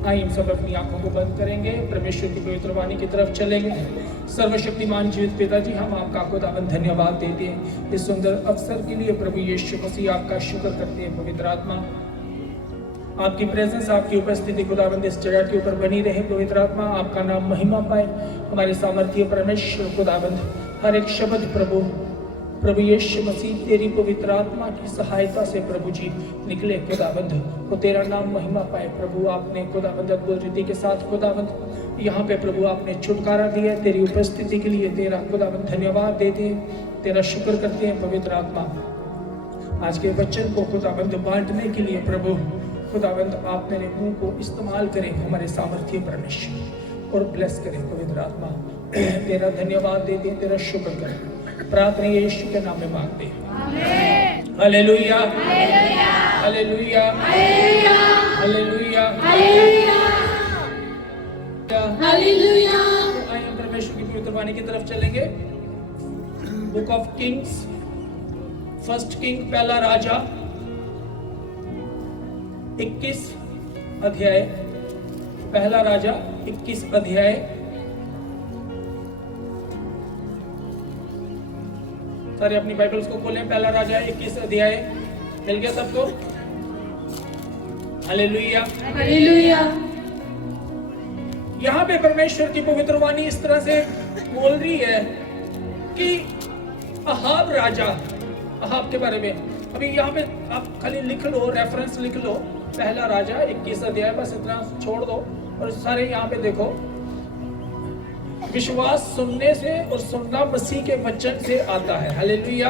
आइए हम सब अपनी आंखों को बंद करेंगे, परमेश्वर की पवित्र वाणी की तरफ चलेंगे। सर्वशक्तिमान जीवित पिताजी, हम आपका खुदावन धन्यवाद देते हैं इस सुंदर अवसर के लिए। प्रभु यीशु मसीह आपका शुक्र करते हैं। पवित्र आत्मा आपकी प्रेजेंस, आपकी उपस्थिति खुदावंद इस जगह के ऊपर बनी रहे। पवित्र आत्मा आपका नाम महिमा पाए। हमारे सामर्थ्य परमेश्वर खुदावंद हर एक शब्द प्रभु यीशु मसीह तेरी पवित्र आत्मा की सहायता से प्रभु जी निकले खुदावंद, वो तेरा नाम महिमा पाए। प्रभु आपने खुदावंद अद्भुत रीति के साथ खुदावंद यहाँ पे प्रभु आपने छुटकारा दिया। तेरी उपस्थिति के लिए तेरा खुदावंद धन्यवाद देते हैं, तेरा शुक्र करते हैं। पवित्र आत्मा आज के वचन को खुदावंद बांटने के लिए प्रभु खुदावंद आप मेरे मुंह को इस्तेमाल करें, हमारे सामर्थ्य परमेश्वर, और ब्लेस करें। पवित्र आत्मा तेरा धन्यवाद देते हैं, तेरा शुक्र करें। प्रार्थना यीशु के नाम में मांगते हैं। Hallelujah, hallelujah, hallelujah, hallelujah. आइए हम परमेश्वर की पवित्र वाणी की तरफ चलेंगे। Book of Kings, first king, पहला राजा 21 अध्याय, पहला राजा 21 अध्याय। सारे अपनी बाइबल्स को खोलें। पहला राजा 21 अध्याय। मिल गया सबको? Hallelujah, hallelujah. यहाँ पे परमेश्वर की पवित्र वाणी इस तरह से बोल रही है कि अहाब राजा, अहाब के बारे में। अभी यहाँ पे आप खाली लिख लो, रेफरेंस लिख लो, पहला राजा 21 अध्याय, बस इतना छोड़ दो और सारे यहाँ पे देखो। विश्वास सुनने से और सुनना मसीह के वचन से आता है। Hallelujah,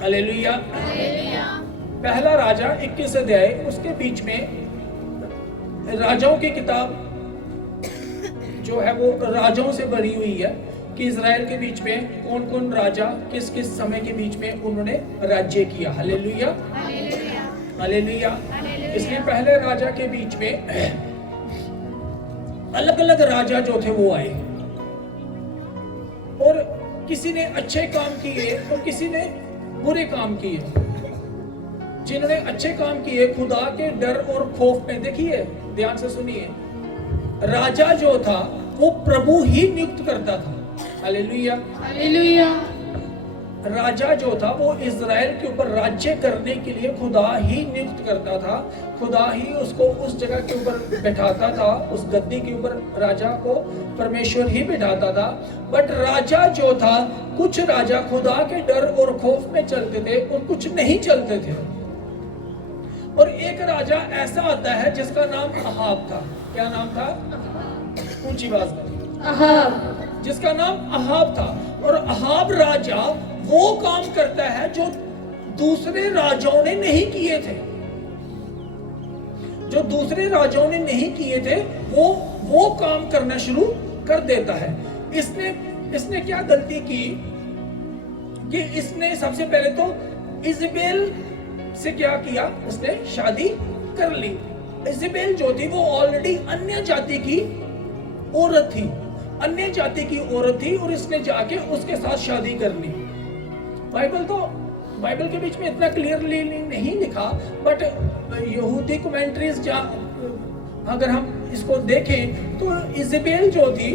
hallelujah. पहला राजा 21 अध्याय, उसके बीच में राजाओं की किताब जो है वो राजाओं से भरी हुई है कि इज़राइल के बीच में कौन कौन राजा किस किस समय के बीच में उन्होंने राज्य किया। Hallelujah, hallelujah. इसलिए पहले राजा के बीच में अलग अलग राजा जो थे वो आए, और किसी ने अच्छे काम किए और किसी ने बुरे काम किए। जिन्होंने अच्छे काम किए खुदा के डर और खौफ में, देखिए ध्यान से सुनिए, राजा जो था वो प्रभु ही नियुक्त करता था। Hallelujah, hallelujah. राजा जो था वो इज़राइल के ऊपर राज्य करने के लिए खुदा ही नियुक्त करता था। खुदा ही उसको उस जगह के ऊपर बैठाता था, उस गद्दी के ऊपर राजा को परमेश्वर ही बैठाता था। बट राजा जो था, कुछ राजा खुदा के डर और खौफ में चलते थे और कुछ नहीं चलते थे। और एक राजा ऐसा आता है जिसका नाम अहाब था। क्या नाम था? ऊंची आवाज में, अहाब। जिसका नाम अहाब था। और अहाब राजा वो काम करता है जो दूसरे राजाओं ने नहीं किए थे। जो दूसरे राजाओं ने नहीं किए थे वो काम करना शुरू कर देता है। इसने क्या गलती की कि इसने सबसे पहले तो इज़बेल से क्या किया, उसने शादी कर ली। इज़बेल जो थी वो ऑलरेडी अन्य जाति की औरत थी, अन्य जाति की औरत थी, और इसने जाके उसके साथ शादी कर ली। बाइबल के बीच में इतना क्लियरली नहीं लिखा, बट यहूदी कमेंट्रीज अगर हम इसको देखें तो इज़बेल जो थी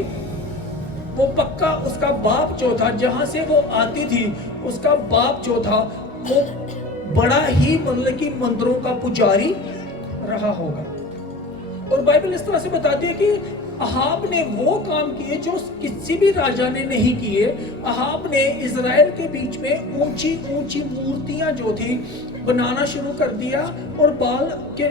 वो पक्का उसका बाप जो था, जहां से वो आती थी, उसका बाप जो था वो बड़ा ही मतलब कि मंदिरों का पुजारी रहा होगा। और बाइबल इस तरह से बताती है कि अहाब ने वो काम किए जो किसी भी राजा ने नहीं किए। अहाब ने इज़राइल के बीच में ऊंची ऊंची मूर्तियां जो थी बनाना शुरू कर दिया, और बाल के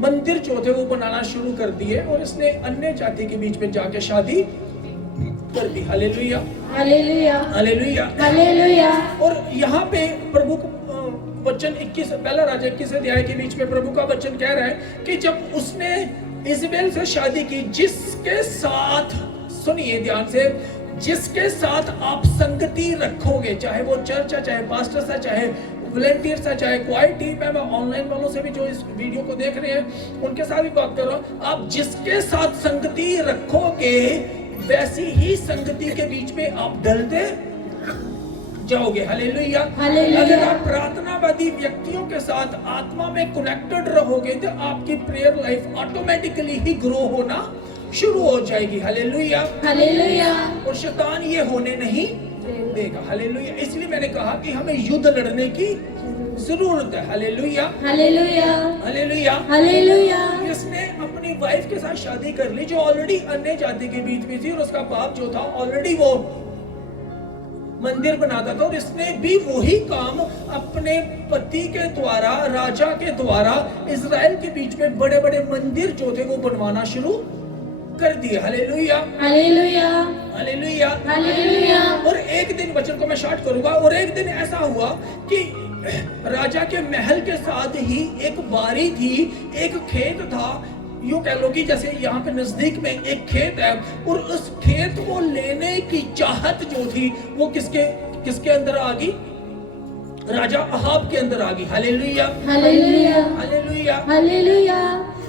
मंदिर जो थे वो बनाना शुरू कर दिए, और इसने अन्य जाति के बीच में जाके शादी कर दी। Hallelujah, hallelujah, hallelujah, hallelujah. और यहाँ पे प्रभु वचन 21 पहला राजा 21 अध्याय के बीच में प्रभु का वचन कह रहा है कि जब उसने इज़बेल से शादी की, जिसके साथ, सुनिए ध्यान से, जिसके साथ आप संगति रखोगे, चाहे वो चर्च है, चाहे पास्टर है, चाहे वॉलंटियर्स है, चाहे क्वायर टीम है, मैं ऑनलाइन वालों से भी जो इस वीडियो को देख रहे हैं उनके साथ भी बात कर रहा हूँ, आप जिसके साथ संगति रखोगे वैसी ही संगति के बीच में आप डलते जाओगे। हालेलुया। हालेलुया। अगर आप प्रार्थनावादी व्यक्तियों के साथ आत्मा में कनेक्टेड रहोगे तो आपकी प्रेयर लाइफ ऑटोमेटिकली ही ग्रो होना शुरू हो जाएगी। हालेलुया। हालेलुया। और शैतान ये होने नहीं देगा। हालेलुया। इसलिए मैंने कहा कि हमें युद्ध लड़ने की जरूरत है। हालेलुया। हालेलुया। हालेलुया। हालेलुया। इसने अपनी वाइफ के साथ शादी कर ली जो ऑलरेडी अन्य जाति के बीच में थी, और उसका बाप जो था ऑलरेडी वो मंदिर बनाता था, और इसने भी वही काम अपने पति के द्वारा, राजा के द्वारा इजराइल के बीच में बड़े बड़े मंदिर जो थे वो बनवाना शुरू कर दिए। हालेलुया। हालेलुया। हालेलुया। हालेलुया। और एक दिन, वचन को मैं शॉर्ट करूंगा, और एक दिन ऐसा हुआ कि राजा के महल के साथ ही एक बारी थी, एक खेत था, यूं कह लो कि जैसे यहाँ पे नजदीक में एक खेत है, और उस खेत को लेने की चाहत जो थी वो किसके अंदर आ गई? राजा अहाब के अंदर आ गई। हालेलुया। हालेलुया। हालेलुया। हालेलुया।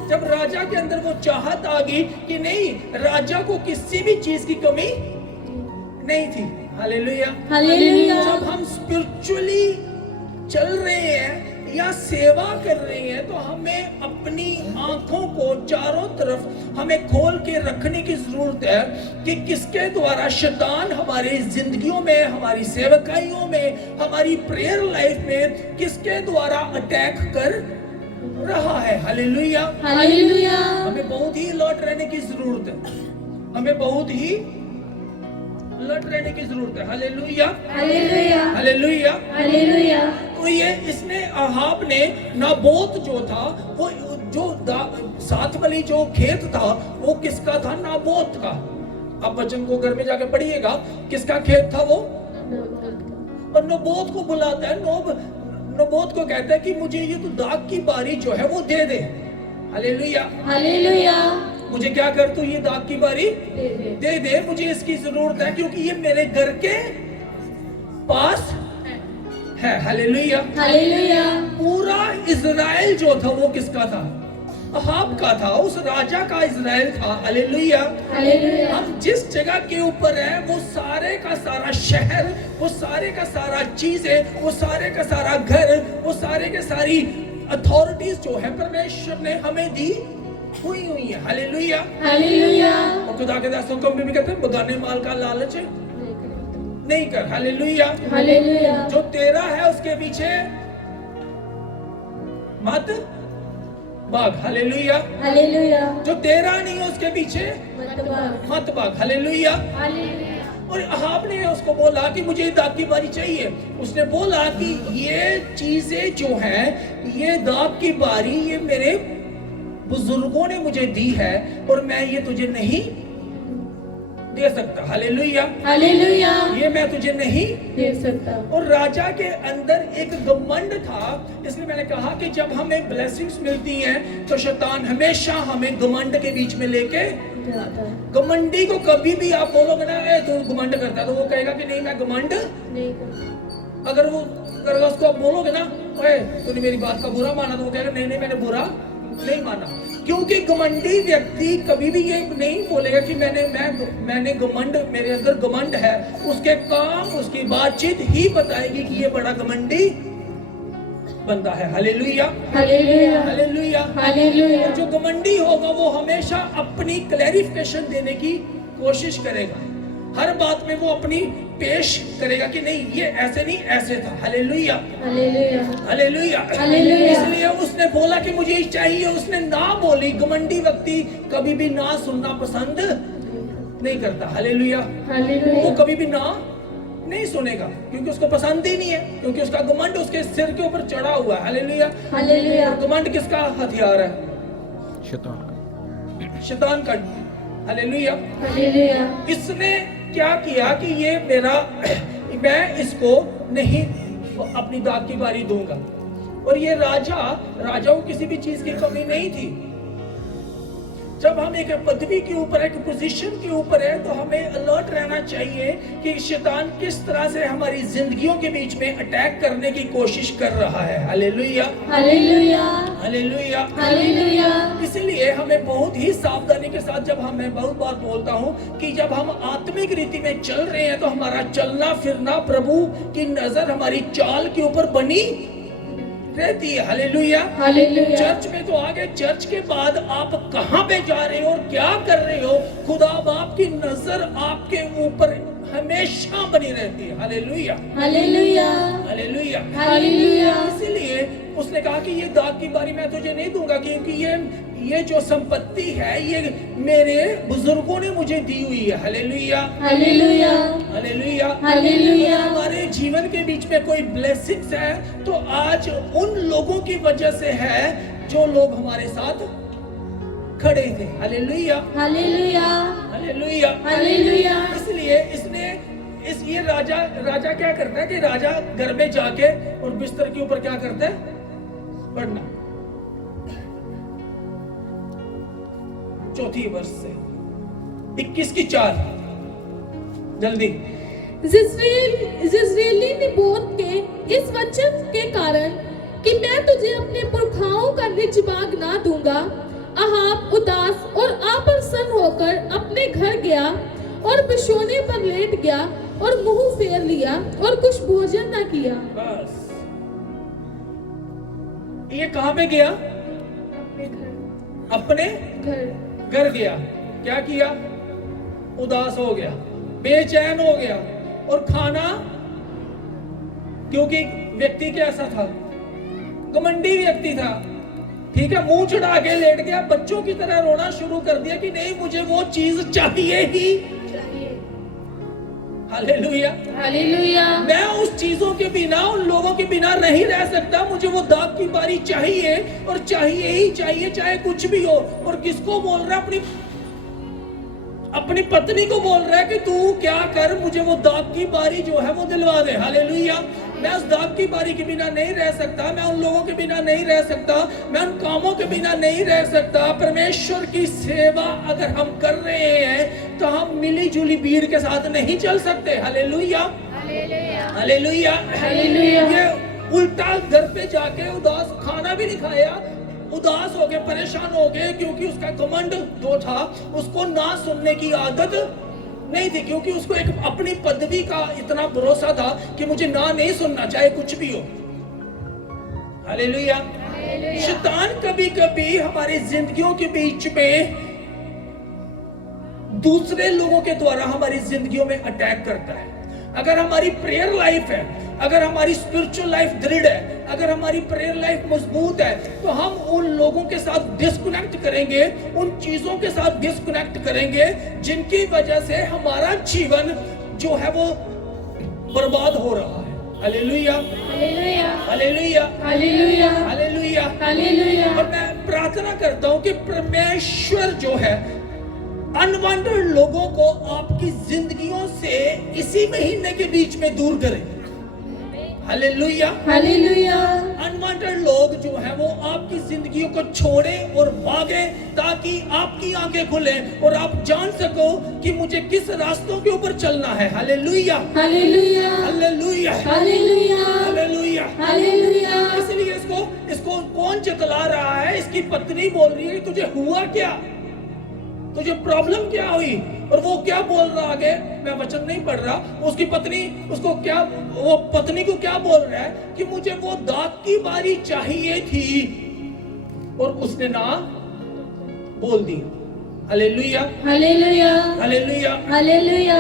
जब राजा के अंदर वो चाहत आ गई कि नहीं, राजा को किसी भी चीज की कमी नहीं थी। हालेलुया। हालेलुया। जब हम स्पिरिचुअली चल रहे हैं या सेवा कर रहे हैं तो हमें अपनी आंखों को चारों तरफ हमें खोल के रखने की जरूरत है कि किसके द्वारा शैतान हमारी जिंदगियों में, हमारी सेवकाइयों में, हमारी प्रेयर लाइफ में किसके द्वारा अटैक कर रहा है। हालेलुया। हालेलुया। हमें बहुत ही अलर्ट रहने की जरूरत है। हमें बहुत ही अलर्ट रहने की जरूरत है। हालेलुया। हालेलुया। हालेलुया। हालेलुया। तो ये इसने अहाब ने नाबोत जो था, वो जो साथ वाली जो खेत था वो किसका था? नाबोत का। अब वचन को घर में जाके पढ़िएगा, किसका खेत था वो? और नबोत को बुलाता है, नबोत को कहता है कि मुझे ये तो दाग की बारी जो है वो दे दे। हालेलुया। हालेलुया। मुझे क्या कर, तू ये दाग की बारी दे दे, मुझे इसकी जरूरत है क्योंकि ये मेरे घर के पास है। हालेलुया। हालेलुया। पूरा इजराइल जो था वो किसका था? अहाब का था, उस राजा का इजराइल था। हालेलुया। हालेलुया। हम जिस जगह के ऊपर है वो सारे का सारा शहर, वो सारे का सारा चीजें, वो सारे का सारा घर, वो सारे के सारी अथॉरिटीज जो है परमेश्वर ने हमें दी हुई है। हालेलुया। हालेलुया। और खुदा के दासों को भी कहते हैं बगाने माल का लालच नहीं कर। हालेलुया। हालेलुया। जो तेरा है उसके पीछे मत भाग। हालेलुया। हालेलुया। जो तेरा नहीं है उसके पीछे मत भाग। हालेलुया। हालेलुया। और अहाब ने उसको बोला कि मुझे दाग की बारी चाहिए। उसने बोला कि ये चीजें जो हैं, ये दाग की बारी ये मेरे बुजुर्गों ने मुझे दी है और मैं ये तुझे नहीं दे सकता। हालेलुया। हालेलुया। ये मैं तुझे नहीं दे सकता। और राजा के अंदर एक घमंड था। इसलिए मैंने कहा कि जब हमें ब्लेसिंग्स मिलती हैं तो शैतान हमेशा हमें घमंड के बीच में लेके जाता है। घमंडी को कभी भी आप बोलोगे ना ए तू घमंड करता है, तो वो कहेगा कि नहीं मैं घमंड नहीं करता। अगर उसको आप बोलोगे ना ओए तूने मेरी बात का बुरा माना, तो वो कहेगा नहीं मैंने बुरा नहीं माना। क्योंकि घमंडी व्यक्ति कभी भी ये नहीं बोलेगा कि मैंने घमंड, मेरे अंदर घमंड है। उसके काम, उसकी बातचीत ही बताएगी कि ये बड़ा घमंडी बंदा है। हालेलुया। हालेलुया। हालेलुया। हालेलुया। और जो घमंडी होगा वो हमेशा अपनी क्लैरिफिकेशन देने की कोशिश करेगा। हर बात में वो अपनी पेश करेगा कि नहीं ये ऐसे नहीं ऐसे था। हालेलुया। हालेलुया। हालेलुया। हालेलुया। इसलिए उसने बोला कि मुझे चाहिए, उसने ना बोली। घमंडी व्यक्ति कभी भी ना सुनना पसंद नहीं करता। हालेलुया। हालेलुया। वो कभी भी ना नहीं सुनेगा क्योंकि उसको पसंद ही नहीं है, क्योंकि उसका घमंड उसके सिर के ऊपर चढ़ा हुआ है। हालेलुया। हालेलुया। घमंड किसका हथियार है? शैतान का। हालेलुया। हालेलुया। इसने क्या किया कि ये मेरा मैं इसको नहीं अपनी दाग की बारी दूंगा। और ये राजाओं किसी भी चीज की कमी नहीं थी। जब हम एक पदवी के ऊपर, एक पोजीशन के ऊपर है तो हमें अलर्ट रहना चाहिए कि शैतान किस तरह से हमारी जिंदगियों के बीच में अटैक करने की कोशिश कर रहा है। हालेलुया। हालेलुया। हालेलुया। हालेलुया। इसलिए हमें बहुत ही सावधानी के साथ, जब मैं बहुत बार बोलता हूँ कि जब हम आत्मिक रीति में चल रहे हैं तो हमारा चलना फिरना प्रभु की नजर हमारी चाल के ऊपर बनी रहती है। हालेलुया। हालेलुया। चर्च में तो आगे, चर्च के बाद आप कहां पे जा रहे हो और क्या कर रहे हो, खुदा बाप की नजर आपके ऊपर हमेशा बनी रहती है। हालेलुया। हालेलुया। हालेलुया। हालेलुया। इसलिए उसने कहा कि ये दाग की बारी मैं तुझे नहीं दूंगा, क्योंकि ये जो संपत्ति है ये मेरे बुजुर्गों ने मुझे दी हुई है। हालेलुया। हालेलुया। हालेलुया। हालेलुया। अगर हमारे जीवन के बीच में कोई ब्लेसिंग्स है तो आज उन लोगों की वजह से है जो लोग हमारे साथ खड़े थे। हालेलुया। हालेलुया। हालेलुया। हालेलुया। इसलिए ये राजा क्या करता है कि राजा घर में जाके और बिस्तर के ऊपर क्या करता है, पढ़ना। चौथी वर्ष से 21 की 4 जल्दी। जिज्रेली नबोत के इस वचन के कारण कि मैं तुझे अपने पुरखाओं का निज भाग ना दूंगा, अहाब उदास और अप्रसन्न होकर अपने घर गया और बिछौने पर लेट गया और मुंह फेर लिया और कुछ भोजन ना किया। बस ये कहां पे गया? अपने घर गया। क्या किया? उदास हो गया, बेचैन हो गया। और खाना, क्योंकि व्यक्ति कैसा था? घमंडी व्यक्ति था। ठीक है, मुंह चढ़ा के लेट गया, बच्चों की तरह रोना शुरू कर दिया कि नहीं मुझे वो चीज चाहिए ही चाहिए। हालेलुया। हालेलुया। मैं उस चीजों के बिना, उन लोगों के बिना नहीं रह सकता, मुझे वो दाग की बारी चाहिए और चाहिए ही चाहिए, चाहे कुछ भी हो। और किसको बोल रहा है? अपनी पत्नी को बोल रहा है कि तू क्या कर, मुझे वो दाग की बारी जो है वो दिलवा दे। हालेलुया। मैं उस दाग की बारी के बिना नहीं रह सकता, मैं उन लोगों के बिना नहीं रह सकता, मैं उन कामों के बिना नहीं रह सकता। परमेश्वर की सेवा अगर हम कर रहे हैं तो हम मिली जुली भीड़ के साथ नहीं चल सकते। हालेलुया। हालेलुया। हालेलुया। ये उल्टा घर पे जाके उदास, खाना भी नहीं खाया, उदास हो गए, परेशान हो गए, क्योंकि उसका घमंड जो था उसको ना सुनने की आदत नहीं थी, क्योंकि उसको एक अपनी पदवी का इतना भरोसा था कि मुझे ना नहीं सुनना चाहे कुछ भी हो। हालेलुया। शैतान कभी कभी हमारी जिंदगियों के बीच में दूसरे लोगों के द्वारा हमारी जिंदगियों में अटैक करता है। अगर हमारी प्रेयर लाइफ है, अगर हमारी स्पिरिचुअल लाइफ दृढ़ है, अगर हमारी प्रेयर लाइफ मजबूत है, तो हम उन लोगों के साथ डिस्कनेक्ट करेंगे, उन चीजों के साथ डिस्कनेक्ट करेंगे जिनकी वजह से हमारा जीवन जो है वो बर्बाद हो रहा है। Hallelujah. Hallelujah. Hallelujah. Hallelujah. Hallelujah. Hallelujah. और मैं प्रार्थना करता हूं कि परमेश्वर जो है अनवांटेड लोगों को आपकी जिंदगियों से इसी महीने के बीच में दूर करे। हालेलुया। हालेलुया। अनवांटेड लोग जो है वो आपकी जिंदगियों को छोड़े और भागे, ताकि आपकी आंखें खुले और आप जान सको कि मुझे किस रास्तों के ऊपर चलना है। Hallelujah. Hallelujah. Hallelujah. Hallelujah. Hallelujah. Hallelujah. इसलिए इसको कौन चतला रहा है? इसकी पत्नी बोल रही है कि तुझे हुआ क्या, तुझे प्रॉब्लम क्या हुई? और वो क्या बोल रहा आगे, मैं वचन नहीं पढ़ रहा, उसकी पत्नी उसको क्या, वो पत्नी को क्या बोल रहा है कि मुझे वो दाग की बारी चाहिए थी, और उसने ना बोल दी। हालेलुया। हालेलुया। हालेलुया। हालेलुया।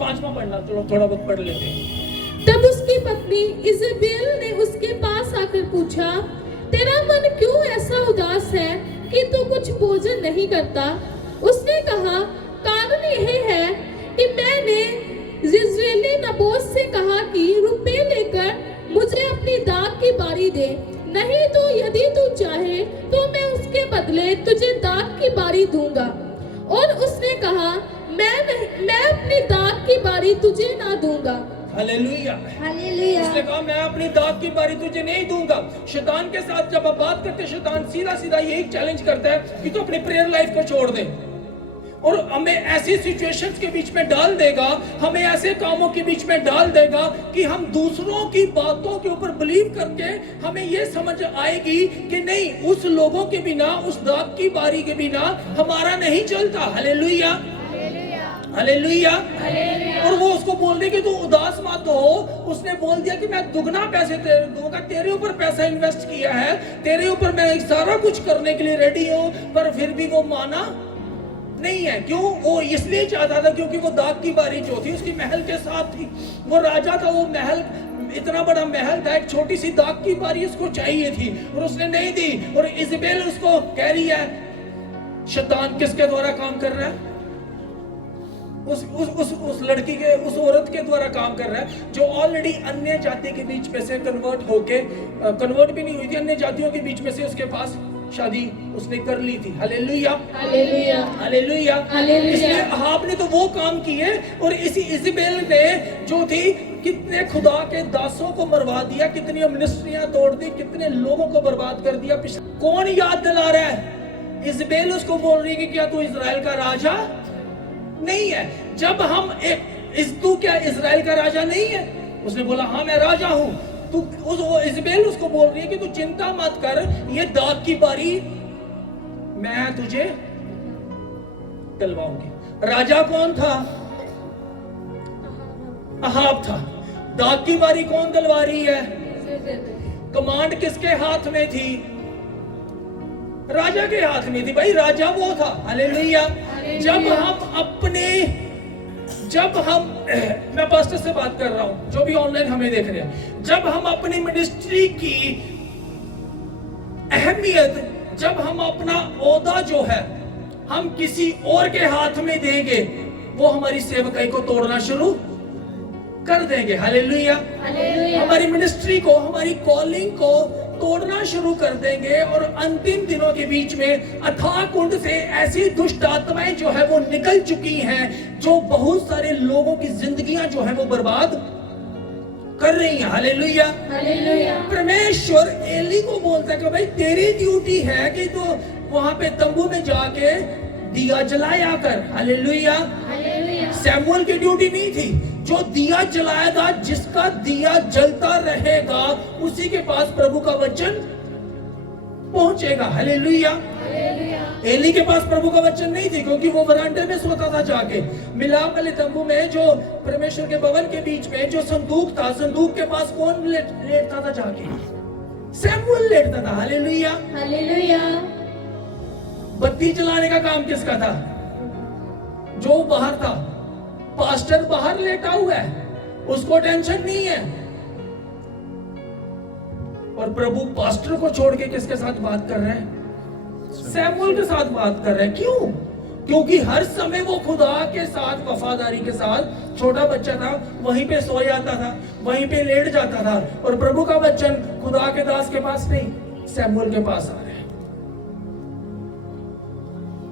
5वां पढ़ना, चलो थोड़ा बहुत पढ़ लेते हैं। तब उसकी पत्नी इजेबेल ने उसके पास आकर पूछा, तेरा मन क्यों ऐसा उदास है कि तू कुछ भोजन नहीं करता? उसने कहा, कारण यह है कि मैंने जिज्रेली नबोत से कहा कि रुपए लेकर मुझे अपनी दाग की बारी दे, नहीं तो यदि तू चाहे तो मैं उसके बदले तुझे दाग की बारी दूंगा। और उसने कहा, मैं अपनी दाग की बारी तुझे ना दूंगा। हालेलुया। हालेलुया। उसने कहा मैं अपनी दाग की बारी तुझे नहीं दूंगा। शैतान के साथ जब आप बात करते हैं, शैतान सीधा सीधा यही चैलेंज करता है कि तू अपनी प्रेयर लाइफ को छोड़ दे, और हमें ऐसी सिचुएशंस के बीच में डाल देगा, हमें ऐसे कामों के बीच में डाल देगा कि हम दूसरों की बातों के ऊपर बिलीव करके हमें ये समझ आएगी कि नहीं, उस लोगों के बिना, उस दाग की बारी के बिना हमारा नहीं चलता। Hallelujah, hallelujah. और वो उसको बोल रही कि तू उदास मत हो। उसने बोल दिया कि मैं दुगना पैसे तेरे दूंगा, तेरे ऊपर पैसा इन्वेस्ट किया है, तेरे ऊपर मैं सारा कुछ करने के लिए रेडी हूं। पर फिर भी वो माना नहीं है। क्यों? वो इसलिए चाहता था क्योंकि वो दाग की बारी जो थी उसकी महल के साथ थी। वो राजा था, वो महल, इतना बड़ा महल था, एक छोटी सी दाग की बारी उसको चाहिए थी और उसने नहीं दी। और इज़बेल उसको कह रही है, शैतान किसके द्वारा काम कर रहा है? उस लड़की के, उस औरत के द्वारा काम कर रहा है जो ऑलरेडी अन्य जाति के बीच में से कन्वर्ट होके, कन्वर्ट भी नहीं हुई थी, अन्य जातियों के बीच में से उसके पास शादी उसने कर ली थी। Hallelujah, hallelujah, hallelujah, hallelujah. इसलिए अहाब ने तो वो काम किए और इसी इज़बेल ने जो थी कितने खुदा के दासों को मरवा दिया, कितनी मिनिस्ट्रियां तोड़ दी, कितने लोगों को बर्बाद कर दिया। कौन याद दिला रहा है? इज़बेल उसको बोल रही है कि क्या तू इज़राइल का राजा नहीं है? जब हम तू क्या इज़राइल का राजा नहीं है? उसने बोला हाँ मैं राजा हूं। तू वो इज़बेल उसको बोल रही है कि तू चिंता मत कर, ये दाग की बारी मैं तुझे दिलवाऊंगी। राजा कौन था? अहाब था। दाग की बारी कौन दिलवा रही है? कमांड किसके हाथ में थी? राजा के हाथ में थी। भाई राजा वो था। हालेलुया। जब हम मैं पास्टर से बात कर रहा हूं, जो भी ऑनलाइन हमें देख रहे हैं, जब हम अपनी मिनिस्ट्री की अहमियत, जब हम अपना ओहदा जो है हम किसी और के हाथ में देंगे, वो हमारी सेवकाई को तोड़ना शुरू कर देंगे। Hallelujah, hallelujah. हमारी मिनिस्ट्री को, हमारी कॉलिंग को तोड़ना शुरू कर देंगे। और अंतिम दिनों के बीच में अथाह कुंड से ऐसी दुष्ट आत्माएं जो है वो निकल चुकी हैं, जो बहुत सारे लोगों की जिंदगियां जो है वो बर्बाद कर रही हैं। Hallelujah, hallelujah. परमेश्वर एली को बोलता है कि भाई तेरी ड्यूटी है कि तो वहां पे तंबू में जाके दिया जलाया कर। Hallelujah, hallelujah. सैमुअल की ड्यूटी नहीं थी। जो दिया जलाएगा, जिसका दिया जलता रहेगा, उसी के पास प्रभु का वचन पहुंचेगा। Hallelujah, hallelujah. एली के पास प्रभु का वचन नहीं थी क्योंकि वो वरांडे में सोता था जाके। मिलाप वाले तंबू में, जो परमेश्वर के भवन के बीच में जो संदूक था, संदूक के पास कौन लेटता था जाके? सैमुअल लेटता था। Hallelujah, hallelujah. बत्ती जलाने का काम किसका था? जो बाहर था। पास्टर बाहर लेटा हुआ है, उसको टेंशन नहीं है। और प्रभु पास्टर को छोड़ के किसके साथ बात कर रहे हैं? सैमुअल के साथ बात कर रहे हैं। क्यों? क्योंकि हर समय वो खुदा के साथ, वफादारी के साथ, छोटा बच्चा था वहीं पे सो जाता था, वहीं पे लेट जाता था। और प्रभु का वचन खुदा के दास के पास नहीं, सैमुअल के पास आ रहा है।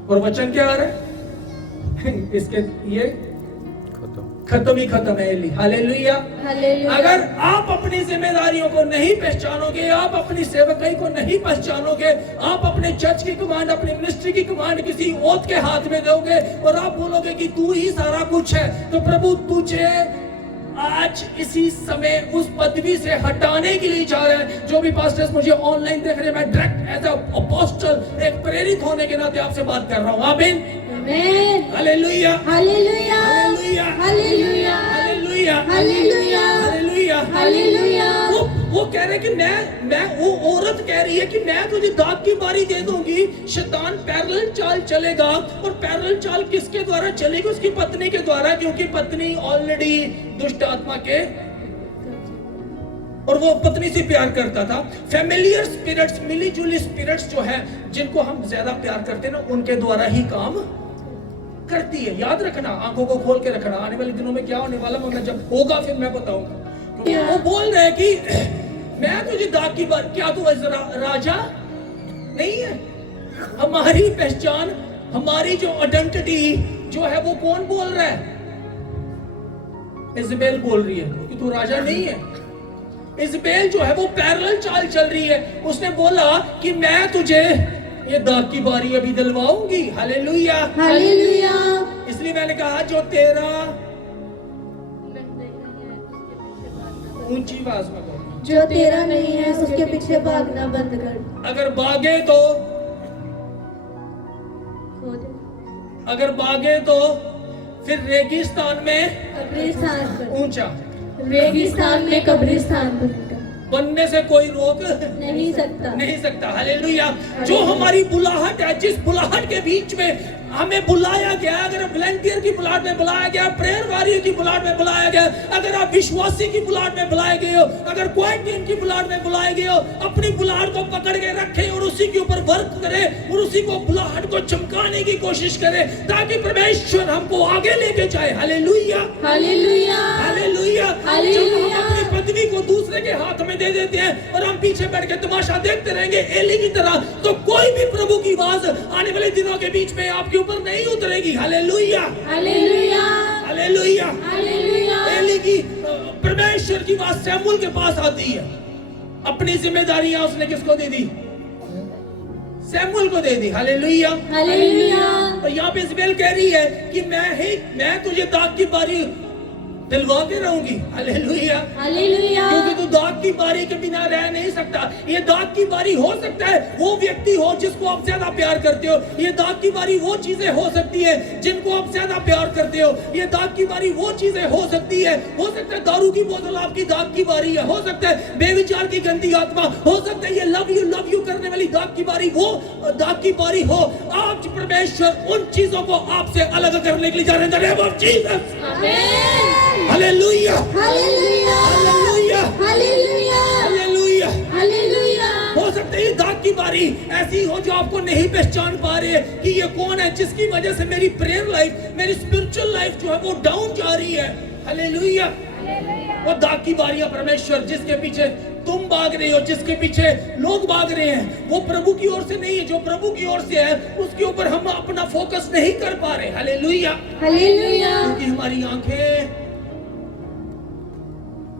और वचन क्या आ रहा है? इसके ये खत्म ही खत्म है एली। Hallelujah, hallelujah. अगर आप अपनी जिम्मेदारियों को नहीं पहचानोगे, आप अपनी सेवकाई को नहीं पहचानोगे, आप अपने चर्च की कमांड, अपनी मिनिस्ट्री की कमांड किसी और के हाथ में दोगे और आप बोलोगे कि तू ही सारा कुछ है, तो प्रभु तुझे आज इसी समय उस पदवी से हटाने के लिए जा रहे हैं। जो भी पास्टर्स मुझे ऑनलाइन देख रहे हैं, मैं डायरेक्ट एज अ अपोस्टल, एक प्रेरित होने के नाते आपसे बात कर रहा हूं। आमीन, आमीन। Hallelujah, hallelujah, hallelujah, hallelujah, hallelujah, hallelujah, hallelujah, hallelujah. वो कह रहे कि मैं वो औरत कह रही है कि मैं तुझे दाग की बारी दे दूंगी। शैतान पैरेलल चाल चलेगा। और पैरेलल चाल किसके द्वारा चलेगी? उसकी पत्नी के द्वारा, क्योंकि पत्नी ऑलरेडी दुष्ट आत्मा के, और वो पत्नी से प्यार करता था। फैमिलियर स्पिरिट्स, मिली जुली स्पिरिट्स जो है, जिनको हम ज्यादा प्यार करते हैं ना, उनके द्वारा ही काम करती है। याद रखना, आंखों को खोल के रखना, आने वाले दिनों में क्या होने वाला मैं जब होगा फिर मैं बताऊंगा। वो बोल रहे हैं कि मैं तुझे दाग की बात, क्या तू राजा नहीं है? हमारी पहचान, हमारी जो आइडेंटिटी जो है वो कौन बोल रहा है? इज़बेल बोल रही है कि तू राजा नहीं है। इज़बेल जो है वो पैरेलल चाल चल रही है। उसने बोला कि मैं तुझे ये दाग की बारी अभी दिलवाऊंगी। हालेलुया। हालेलुया। इसलिए मैंने कहा जो तेरा, ऊंची आवाज में बोलो, जो तेरा नहीं है उसके पीछे भागना बंद कर। अगर भागे तो, अगर भागे तो फिर रेगिस्तान में कब्रिस्तान पर, ऊंचा रेगिस्तान में कब्रिस्तान पर बनने से कोई रोक नहीं सकता। नहीं सकता। हालेलुया। जो हमारी बुलाहट है, जिस बुलाहट के बीच में हमें बुलाया गया, अगर वॉलंटियर की बुलाहट में बुलाया गया, प्रेयर वॉरियर की बुलाहट में बुलाया गया, अगर आप विश्वासी की बुलाहट में बुलाए गए हो, अगर क्वाइट टीम की बुलाहट में बुलाए गए हो, अपनी बुलाहट को पकड़ के रखें और उसी के ऊपर वर्क करें और उसी को बुलाहट को चमकाने की कोशिश करें ताकि परमेश्वर हमको आगे लेके जाए। हालेलुया। हालेलुया। हालेलुया। हालेलुया। जब हम अपनी पदवी को दूसरे के हाथ में दे देते हैं और हम पीछे बैठ के तमाशा देखते रहेंगे एली की तरह, तो कोई भी प्रभु की आवाज आने वाले दिनों के बीच में आपके ऊपर नहीं उतरेगी। Hallelujah. Hallelujah. Hallelujah. Hallelujah. Eli की परमेश्वर की आवाज सैमुअल के पास आती है। अपनी जिम्मेदारियां उसने किसको दे दी? सैमुअल को दे दी। हालेलुया। हालेलुया। और यहाँ पे इज़बेल कह रही है कि मैं तुझे दाग की बारी दिलवा के रहूंगी। हालेलुया। हालेलुया। क्योंकि तू दाग की बारी के बिना रह नहीं सकता। ये दाग की बारी हो सकता है वो व्यक्ति हो जिसको आप ज्यादा प्यार करते हो। ये दाग की बारी वो चीजें हो सकती है जिनको आप ज्यादा प्यार करते हो। ये दाग की बारी वो चीजें हो सकती है। हो सकता है दारू की बोतल आपकी दाग की बारी है। हो सकता है बेविचार की गंदी आत्मा। हो सकता है ये लव यू करने वाली दाग की बारी वो दाग की बारी हो। आज परमेश्वर उन चीजों को आपसे अलग करने के लिए जा रहे हैं। Name of Jesus. आमीन। Hallelujah. Hallelujah. Hallelujah. Hallelujah. Hallelujah. Hallelujah. हो सकता है ये दाग की बारी ऐसी हो जो आपको नहीं पहचान पा रहे कि ये कौन है, जिसकी वजह से मेरी प्रेयर लाइफ, मेरी स्पिरिचुअल लाइफ जो है वो डाउन जा रही है। हालेलुया। वो दाग की बारियां परमेश्वर जिसके पीछे तुम भाग रहे हो, जिसके पीछे लोग भाग रहे हैं, वो प्रभु की ओर से नहीं है। जो प्रभु की ओर से है उसके ऊपर हम अपना फोकस नहीं कर पा रहे। हालेलुया। हालेलुया। क्योंकि हमारी आंखें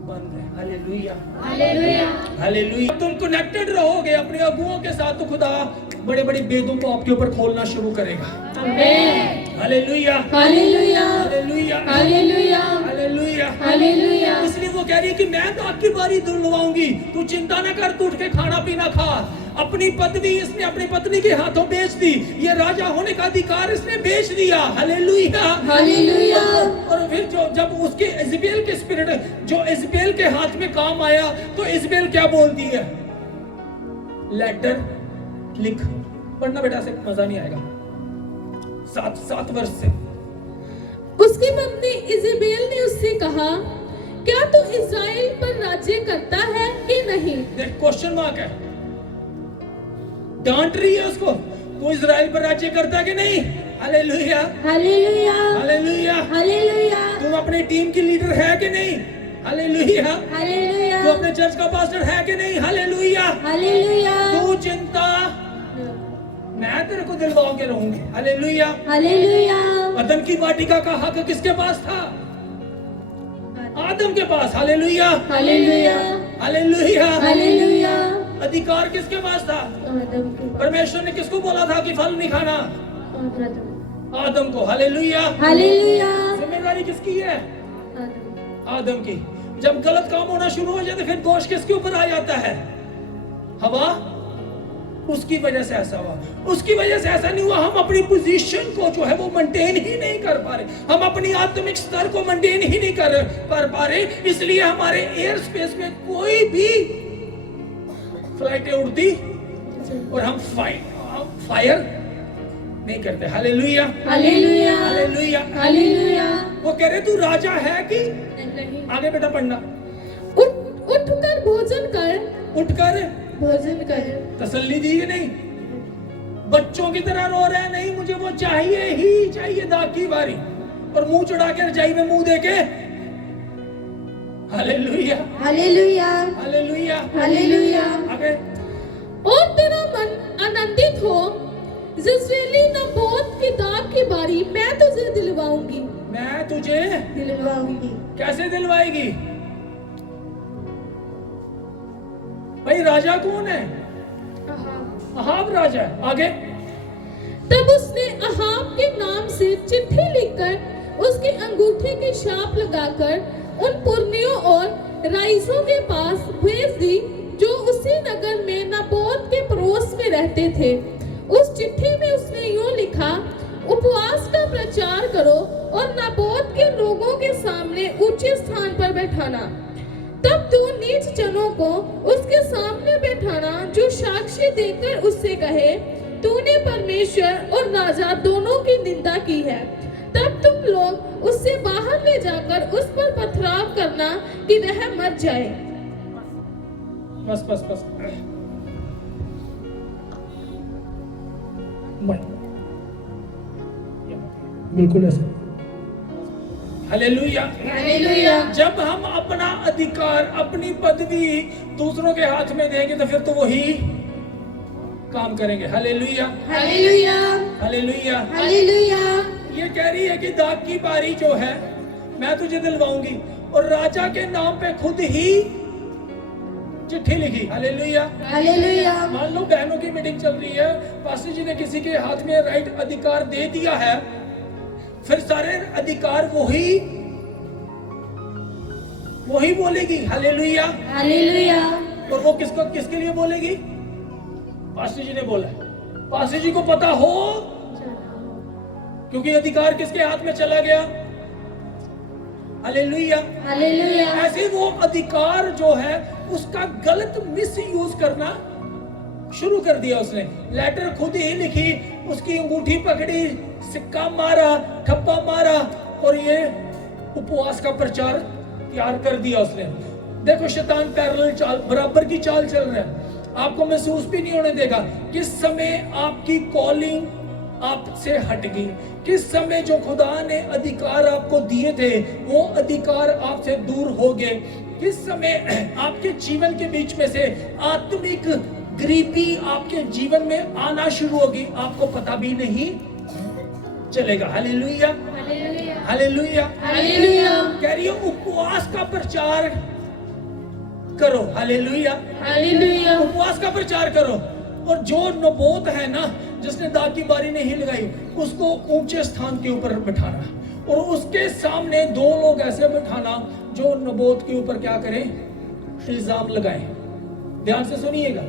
बंद है। हालेलुया। हालेलुया। हालेलुया। तुम कनेक्टेड रहोगे अपने अगुओं के साथ तो खुदा बड़े बड़े भेदों को आपके ऊपर खोलना शुरू करेगा। आमीन। Hallelujah. Hallelujah. Hallelujah. Hallelujah. Hallelujah. Hallelujah. इसलिए वो कह रही है कि मैं तो आपकी बारी दिलवाऊंगी, तू चिंता ना कर, तू उठ के खाना पीना खा। अपनी पदवी इसने अपनी पत्नी के हाथों बेच दी। ये राजा होने का अधिकार इसने बेच दिया। हालेलुया। हालेलुया। और फिर जब उसके इज़बेल के स्पिरिट जो इज़बेल के हाथ में काम आया तो इज़बेल क्या बोलती है? लेटर लिख। पढ़ना बेटा, से मजा नहीं आएगा। 7 वर्ष से उसकी पत्नी इज़बेल ने उससे कहा, क्या तू इज़राइल पर राज्य करता है कि नहीं? देख, क्वेश्चन मार्क है। डांट रही है उसको, तू इज़राइल पर राज्य करता है कि नहीं? हालेलुया। हालेलुया। हालेलुया। हालेलुया। तुम अपनी टीम की लीडर है कि नहीं? हालेलुया। हालेलुया। तू अपने चर्च का पास्टर है कि नहीं? हालेलुया। हालेलुया। तू चिंता मैं तेरे को दिलवा के रहूंगी। हालेलुया। हालेलुया। अदम की वाटिका का हक किसके पास था? आदम के पास। हालेलुया। हालेलुया। हालेलुया। हालेलुया। अधिकार किसके पास था? आदम के पास। परमेश्वर ने किसको बोला था कि फल नहीं खाना? आदम। आदम को। हालेलुया। हालेलुया। जिम्मेदारी किसकी है? आदम। आदम की। जब गलत काम होना शुरू हो जाता है फिर दोष किसके ऊपर आ जाता है? हवा। उसकी वजह से ऐसा हुआ। उसकी वजह से ऐसा नहीं हुआ, हम अपनी पोजीशन को जो है वो मेंटेन ही नहीं कर पा रहे। हम अपनी आत्मिक स्तर को मेंटेन ही नहीं कर पा रहे। इसलिए हमारे एयर स्पेस में कोई भी फ्लाइटें उड़ती और हम फायर नहीं करते। हालेलुया। हालेलुया। हालेलुया। हालेलुया। वो कह रहे तू राजा है कि नहीं। आगे बेटा पढ़ना। उठकर भोजन कर। उठकर भोजन कर। तसल्ली दी कि नहीं? बच्चों की तरह रो रहे हैं, नहीं मुझे वो चाहिए ही चाहिए दाग की बारी, और मुंह चढ़ा के रजाई में मुंह देके। हालेलुया। हालेलुया। हालेलुया। हालेलुया। आगे। और तेरा मन आनंदित हो, जिसरेली नबोत की दाग की बारी मैं तुझे दिलवाऊंगी। मैं तुझे दिलवाऊंगी। कैसे दिलवाएगी? भाई राजा कौन है? अहाब राजा है। आगे तब उसने अहाब के नाम से चिट्ठी लिखकर उसकी अंगूठी की छाप लगाकर उन पुरनियों और राइसों के पास भेज दी जो उसी नगर में नबोत के पड़ोस में रहते थे। उस चिट्ठी में उसने यूं लिखा, उपवास का प्रचार करो और नबोत के लोगों के सामने ऊंचे स्थान पर बैठाना। तब तू नीच जनों को उसके सामने बैठाना जो साक्षी देकर उससे कहे, तूने परमेश्वर और राजा दोनों की निंदा की है। तब तुम लोग उससे बाहर ले जाकर उस पर पथराव करना कि वह मर जाए। बस बस बस बिल्कुल ऐसा। हालेलुया। हालेलुया। जब हम अपना अधिकार, अपनी पदवी दूसरों के हाथ में देंगे तो फिर तो वही काम करेंगे। हालेलुया। हालेलुया। हालेलुया। हालेलुया। ये कह रही है कि दाग की बारी जो है मैं तुझे दिलवाऊंगी, और राजा के नाम पे खुद ही चिट्ठी लिखी। हालेलुया। हालेलुया। मान लो बहनों की मीटिंग चल रही है, पास्टर जी ने किसी के हाथ में राइट अधिकार दे दिया है, फिर सारे अधिकार वही बोलेगी। हालेलुया। हालेलुया। और वो किसके लिए बोलेगी? पास्टर जी ने बोला। पास्टर जी को पता हो, क्योंकि अधिकार किसके हाथ में चला गया? हालेलुया। हालेलुया। ऐसे वो अधिकार जो है उसका गलत मिस यूज करना शुरू कर दिया उसने। लेटर खुद ही लिखी, उसकी अंगूठी पकड़ी, सिक्का मारा, ठप्पा मारा, और ये उपवास का प्रचार तैयार कर दिया उसने। देखो शैतान पैरेलल चाल, बराबर की चाल चल रहा है। आपको महसूस भी नहीं होने देगा किस समय आपकी कॉलिंग आपसे हट गई, किस समय जो खुदा ने अधिकार आपको दिए थे वो अधिकार आपसे दूर हो गए, किस समय आपके जीवन के बीच में से आत्मिक गरीबी आपके जीवन में आना शुरू होगी, आपको पता भी नहीं चलेगा। हालेलुया। हालेलुया। हालेलुया। हालेलुया। कह रही है उपवास का प्रचार करो। हालेलुया। हालेलुया। उपवास का प्रचार करो। और जो नबोत है ना, जिसने दाग की बारी नहीं लगाई, उसको ऊंचे स्थान के ऊपर बिठाना, और उसके सामने दो लोग ऐसे बिठाना जो नबोत के ऊपर क्या करें? इल्जाम लगाएं। ध्यान से सुनिएगा,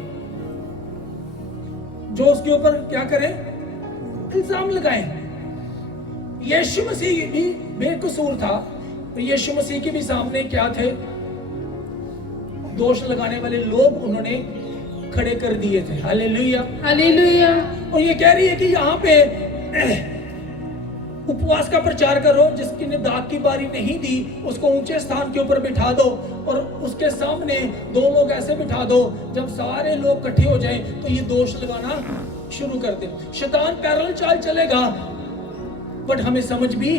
जो उसके ऊपर क्या करें? इल्जाम लगाएं। यीशु मसीह भी बेकसूर था, तो यीशु मसीह के भी सामने क्या थे? दोष लगाने वाले लोग उन्होंने खड़े कर दिए थे। हालेलुया। हालेलुया। और ये कह रही है कि यहाँ पे उपवास का प्रचार करो, जिसकी ने दाग की बारी नहीं दी उसको ऊंचे स्थान के ऊपर बिठा दो, और उसके सामने दो लोग ऐसे बिठा दो, जब सारे लोग इकट्ठे हो जाएं तो ये दोष लगाना शुरू कर दे। शैतान पैरेलल चाल चलेगा, बट हमें समझ भी,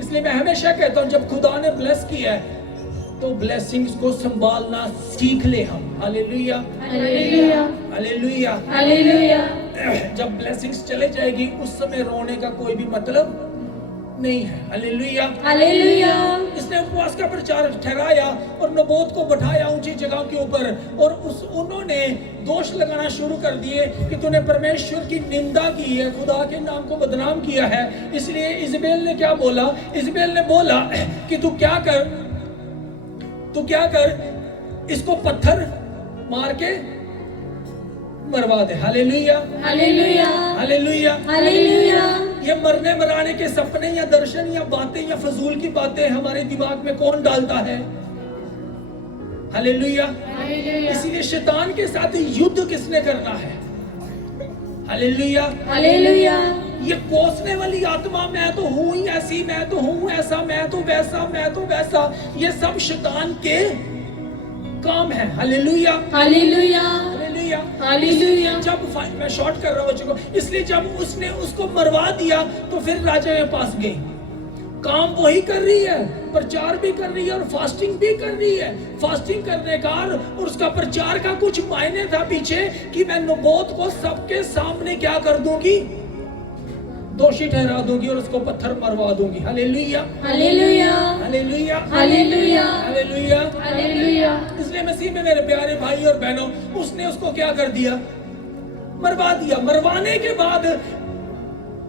इसलिए मैं हमेशा कहता हूं जब खुदा ने ब्लेस किया है तो ब्लेसिंग्स को संभालना सीख ले हम। हालेलुया। हालेलुया। हालेलुया। हालेलुया। जब ब्लेसिंग्स चले जाएगी उस समय रोने का कोई भी मतलब नहीं है। हालेलुया। हालेलुया। इसने उपवास का प्रचार ठहराया और नबोत को बैठाया ऊंची जगह के ऊपर, और उन्होंने दोष लगाना शुरू कर दिए कि तूने परमेश्वर की निंदा की है, खुदा के नाम को बदनाम किया है। इसलिए इजबेल ने क्या बोला? इजबेल ने बोला कि तू क्या कर, इसको पत्थर मार के मरवा दे। हालेलुया। हालेलुया। हालेलुया। हालेलुया। ये मरने मराने के सपने या दर्शन या बातें या फजूल की बातें हमारे दिमाग में कौन डालता है? हालेलुया। हालेलुया। इसीलिए शैतान के साथ युद्ध किसने करना है? हालेलुया। हालेलुया। ये कोसने वाली आत्मा, मैं तो हूं ही ऐसी, मैं तो हूं ऐसा, मैं तो वैसा, मैं तो वैसा, ये सब शैतान के काम है। हालेलुया। हालेलुया। हालेलुया। हालेलुया। जब मैं शॉर्ट कर रहा हूं बच्चों को, इसलिए जब उसने उसको मरवा दिया तो फिर राजा के पास गई। काम वही कर रही है, प्रचार भी कर रही है और फास्टिंग भी कर रही है। फास्टिंग करने का और उसका प्रचार का कुछ मायने था पीछे कि मैं नबोत को सबके सामने क्या कर दूंगी? दोषी ठहरा दूंगी और उसको पत्थर मरवा दूंगी। Hallelujah. Hallelujah. Hallelujah. Hallelujah. Hallelujah. Hallelujah. इसलिए मसीह में मेरे प्यारे भाई और बहनों, उसने उसको क्या कर दिया? मरवा दिया। मरवाने के बाद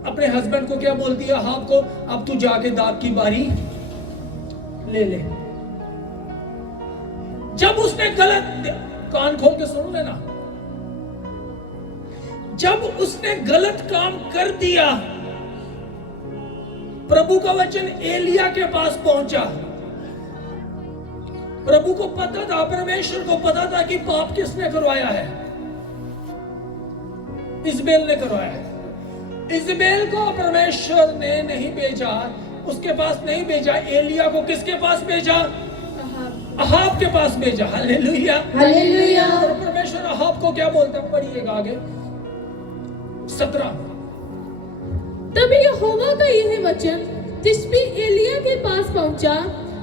अपने हस्बैंड को क्या बोलती है अहाब को, अब तू जाके दाग की बारी ले ले। जब उसने गलत, कान खोल के सुन लेना, जब उसने गलत काम कर दिया, प्रभु का वचन एलिया के पास पहुंचा। प्रभु को पता था, परमेश्वर को पता था कि पाप किसने करवाया है, इज़बेल ने करवाया है। इज़बेल को परमेश्वर ने नहीं भेजा, उसके पास नहीं भेजा। एलिया को किसके पास भेजा? अहाब के पास भेजा। Hallelujah, hallelujah. और परमेश्वर अहाब को क्या बोलता है, पढ़िएगा आगे 17। तब यहोवा का यह वचन तिशबी एलिया के पास पहुंचा,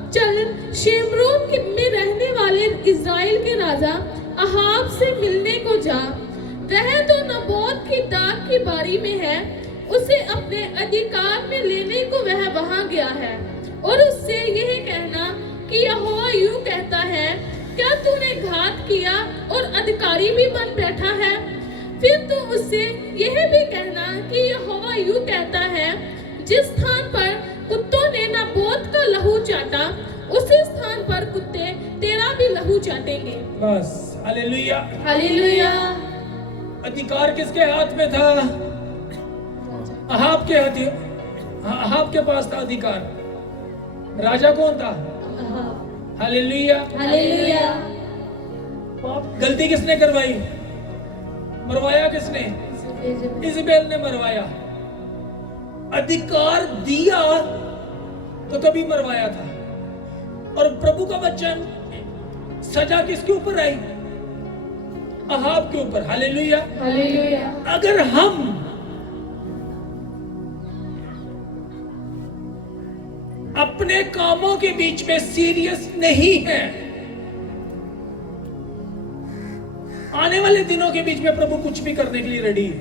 चल शेमरोन में रहने वाले इज़राइल के राजा अहाब से मिलने को जा। वह तो नबोत की दाग की बारी में है, उसे अपने अधिकार में लेने को वह वहां गया है। और उससे यह कहना कि यहोवा यूं कहता है, क्या तूने घात किया और अधिकारी भी बन बैठा है? फिर तू उससे यह भी कहना कि यहोवा यूं कहता है, जिस स्थान पर कुत्तों ने नबोत का लहू चाटा, उसी स्थान पर कुत्ते तेरा भी लहू चाटेंगे। बस, हालेलुया। हालेलुया। अधिकार किसके हाथ में था? अहाब के हाथ। अहाब के पास था अधिकार। राजा कौन था? हालेलुया। हालेलुया। गलती किसने करवाई? मरवाया किसने? इज़बेल ने मरवाया। अधिकार दिया तो तभी मरवाया था। और प्रभु का वचन, सजा किसके ऊपर आई? अहाब के ऊपर। Hallelujah, hallelujah. अगर हम अपने कामों के बीच में सीरियस नहीं हैं, आने वाले दिनों के बीच में प्रभु कुछ भी करने के लिए रेडी है।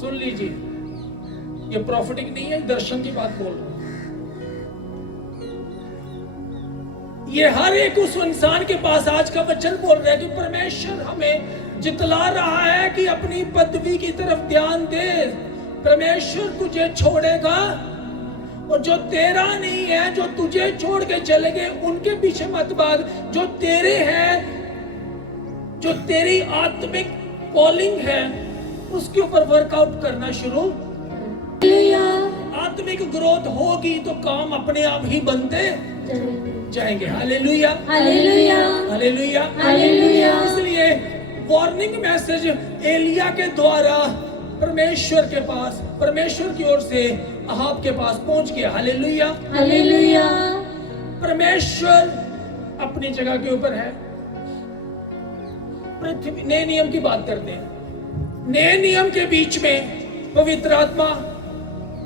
सुन लीजिए, ये प्रॉफिटिक नहीं है, दर्शन की बात बोल रहा हूं। ये हर एक उस इंसान के पास आज का वचन बोल रहा है कि परमेश्वर हमें जितला रहा है कि अपनी पदवी की तरफ ध्यान दे। परमेश्वर तुझे छोड़ेगा, और जो तेरा नहीं है, जो तुझे छोड़ के चले गए, उनके पीछे मत भाग। जो तेरे हैं, जो तेरी आत्मिक कॉलिंग है, उसके ऊपर वर्कआउट करना शुरू। आत्मिक ग्रोथ होगी तो काम अपने आप ही बनते जाएंगे। Hallelujah, hallelujah. Hallelujah, hallelujah. इसलिए वार्निंग मैसेज एलिया के द्वारा परमेश्वर के पास, परमेश्वर की ओर से अहाब के पास पहुंच गया। Hallelujah, hallelujah. परमेश्वर अपनी जगह के ऊपर है। पृथ्वी नए नियम की बात करते हैं। नए नियम के बीच में पवित्र आत्मा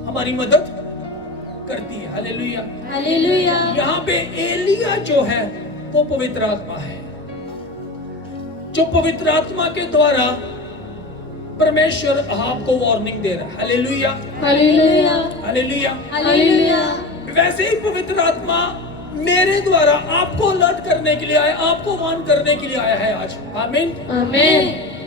हमारी मदद करती है। Hallelujah, hallelujah. यहाँ पे एलिया जो है वो पवित्र आत्मा है, जो पवित्र आत्मा के द्वारा परमेश्वर अहाब को वार्निंग दे रहा है। Hallelujah, hallelujah. हालेलुया। हालेलुया। वैसे ही पवित्र आत्मा मेरे द्वारा आपको अलर्ट करने के लिए आया, आपको वार्न करने के लिए आया है आज। आमीन, आमीन।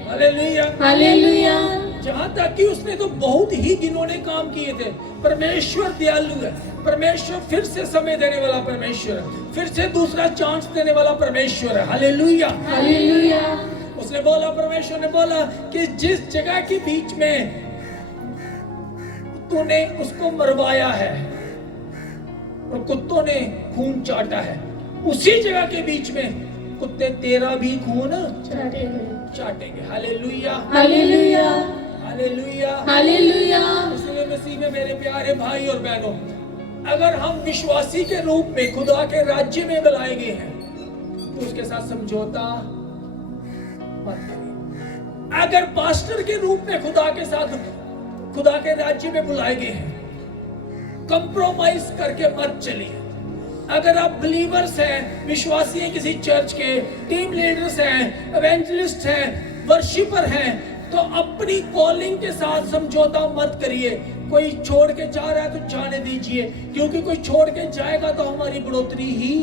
Hallelujah, hallelujah. जहां तक कि उसने तो बहुत ही घिनौने काम किए थे। परमेश्वर दयालु है, परमेश्वर फिर से समय देने वाला परमेश्वर है, फिर से दूसरा चांस देने वाला परमेश्वर है। Hallelujah, hallelujah. उसने बोला, परमेश्वर ने बोला कि जिस जगह के बीच में तूने उसको मरवाया है और कुत्तों ने खून चाटा है, उसी जगह के बीच में कुत्ते तेरा भी खून चाटेंगे। Hallelujah, hallelujah. Hallelujah, hallelujah. इसलिए मसीह में मेरे प्यारे भाई और बहनों, अगर हम विश्वासी के रूप में खुदा के राज्य में बुलाए गए हैं तो उसके साथ समझौता मत करिए। अगर पास्टर के रूप में खुदा के साथ, खुदा के राज्य में बुलाए गए हैं, कंप्रोमाइज करके मत चलिए। अगर आप बिलीवर्स हैं, विश्वासी हैं, किसी चर्च के टीम लीडर्स हैं, एवेंजलिस्ट हैं, वर्शिपर हैं, तो अपनी कॉलिंग के साथ समझौता मत करिए। कोई छोड़ के जा रहा है तो जाने दीजिए, क्योंकि कोई छोड़ के जाएगा तो हमारी बढ़ोतरी ही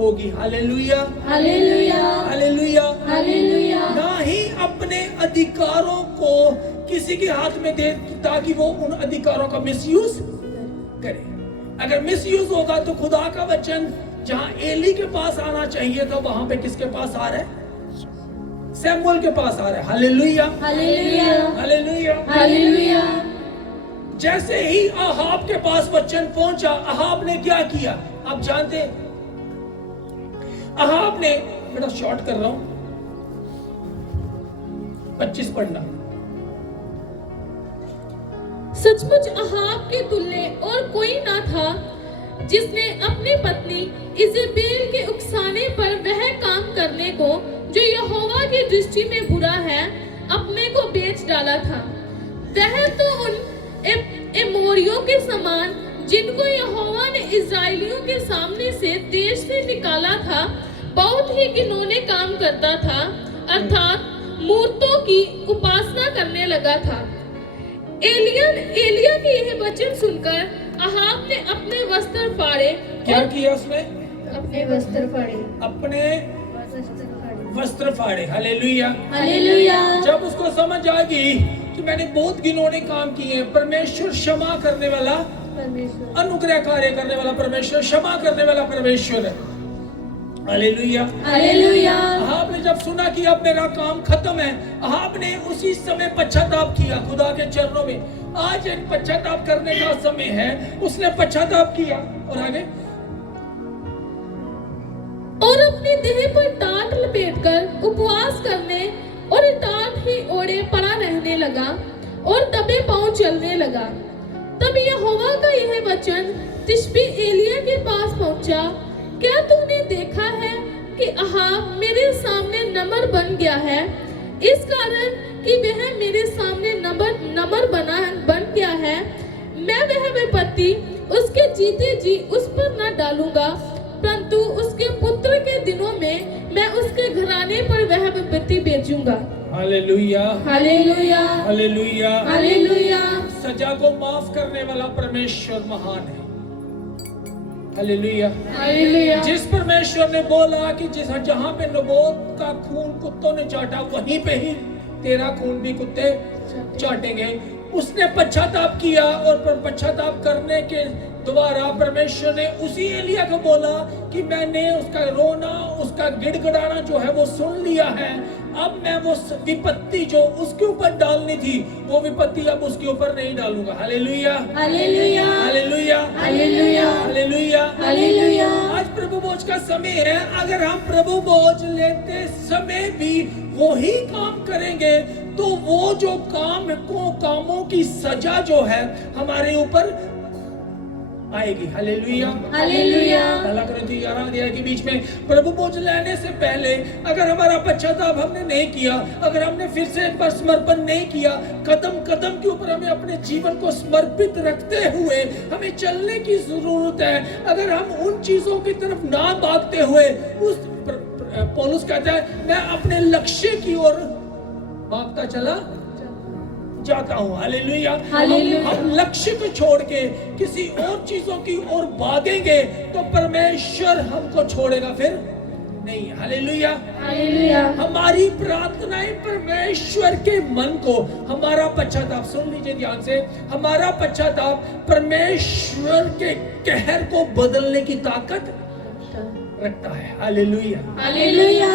होगी। Hallelujah, hallelujah, hallelujah. हालेलुया। ना ही अपने अधिकारों को किसी के हाथ में दे ताकि वो उन अधिकारों का मिसयूज करे। अगर मिसयूज होगा तो खुदा का वचन जहां एली के पास आना चाहिए था वहां पे किसके पास आ रहा है? सैमुअल के पास आ रहा है। Hallelujah, hallelujah, hallelujah. हालेलुया। जैसे ही अहाब के पास वचन पहुंचा, अहाब ने क्या किया आप जानते हैं? अहाब ने, बेटा शॉर्ट कर रहा हूं, 25 पढ़ना। सचमुच अहाब के तुल्य और कोई ना था जिसने अपनी पत्नी इजेबेल के उकसाने पर वह काम करने को जो यहोवा की दृष्टि में बुरा है अपने को बेच डाला था। वह तो उन एमोरियों के समान जिनको यहोवा ने इजराइलियों के सामने से देश से निकाला था बहुत ही घिनौने काम करता था, अर्थात मूर्तों की उपासना करने लगा था। एलिया के यह वचन सुनकर अहाब ने अपने वस्त्र फाड़े। क्या किया उसने? अपने वस्त्र फाड़े, अपने वस्त्र फाड़े। वस्त्र फाड़े। Hallelujah, hallelujah. जब उसको समझ आ गई कि मैंने बहुत घिनौने काम किए हैं, परमेश्वर क्षमा करने वाला, परमेश्वर, अनुग्रह कार्य करने वाला परमेश्वर, क्षमा करने वाला परमेश्वर है। Hallelujah, hallelujah. अहाब ने जब सुना कि अब मेरा काम खत्म है, अहाब ने उसी समय पश्चाताप किया खुदा के चरणों में। आज एक पश्चाताप करने का समय है, उसने पश्चाताप किया। और आगे, और अपनी देह पर टाट लपेटकर उपवास करने और टाट ही ओढ़े पड़ा रहने लगा और दबे पांव चलने लगा। तब यहोवा का यह वचन तिशबी एलिया के पास पहुंचा, क्या तूने देखा है कि अहाब मेरे सामने नमर बन गया है, इस कारण कि वह मेरे सामने नमर बन गया है, मैं वह विपत्ति उसके जीते जी उस पर न डालूंगा, परंतु उसके पुत्र के दिनों में मैं उसके घराने पर वह विपत्ति भेजूंगा। Hallelujah, hallelujah, hallelujah, hallelujah. सजा को माफ करने वाला परमेश्वर महान है। Hallelujah, hallelujah. जिस परमेश्वर ने बोला कि जिस जहां पे नबोत का खून कुत्तों ने चाटा वहीं पे ही तेरा खून भी कुत्ते चाटेंगे, उसने पश्चाताप किया और पश्चाताप करने के द्वारा परमेश्वर ने उसी एलिया को बोला कि मैंने उसका रोना, उसका गिड़गिड़ाना जो है वो सुन लिया है, अब मैं वो विपत्ति जो उसके ऊपर डालनी थी वो विपत्ति अब उसके ऊपर नहीं डालूंगा। Hallelujah, hallelujah, hallelujah, hallelujah, hallelujah, hallelujah. आज प्रभु भोज का समय है। अगर हम प्रभु भोज लेते समय भी वही काम करेंगे तो वो जो कामों की सजा जो है हमारे ऊपर आएगी। Hallelujah, hallelujah. भला करती 11 अध्याय के बीच में प्रभु भोज लेने से पहले अगर हमारा पश्चाताप हमने नहीं किया, अगर हमने फिर से एक बार समर्पण नहीं किया, कदम कदम के ऊपर हमें अपने जीवन को समर्पित रखते हुए हमें चलने की जरूरत है। अगर हम उन चीजों की तरफ ना भागते हुए पौलुस कहता है मैं अपने लक्ष्य की ओर भागता चला जाता हूँ। हालेलुया, हम लक्ष्य को छोड़ के किसी और चीजों की ओर भागेंगे तो परमेश्वर हमको छोड़ेगा फिर नहीं। Hallelujah, hallelujah. हमारी प्रार्थनाएं परमेश्वर के मन को, हमारा पश्चाताप, सुन लीजिए ध्यान से, हमारा पश्चाताप परमेश्वर के कहर को बदलने की ताकत रखता है। Hallelujah, hallelujah.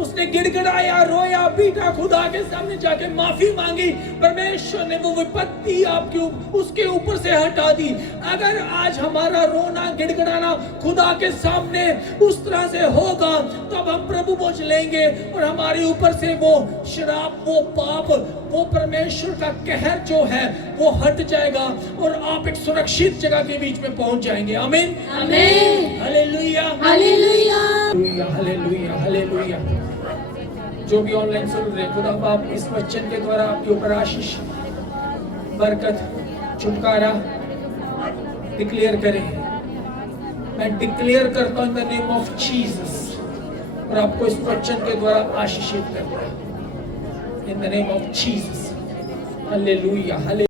उसने गिड़गिड़ाया, रोया, पीटा, खुदा के सामने जाके माफी मांगी, परमेश्वर ने वो विपत्ति आपके उसके ऊपर से हटा दी। अगर आज हमारा रोना गिड़गिड़ाना खुदा के सामने उस तरह से होगा तब हम प्रभु भोज लेंगे और हमारे ऊपर से वो शराब, वो पाप, वो परमेश्वर का कहर जो है वो हट जाएगा और आप एक सुरक्षित जगह के बीच में पहुंच जाएंगे। आमीन, आमीन। Hallelujah, hallelujah, hallelujah, hallelujah. जो भी ऑनलाइन सुन रहे, खुदा बाप इस वचन के द्वारा आपके ऊपर आशीष, बरकत, छुटकारा डिक्लेयर करें। मैं डिक्लेयर करता हूं in the name of Jesus और आपको इस वचन के द्वारा आशीषित करता हूं in the name of Jesus. Hallelujah, hallelujah.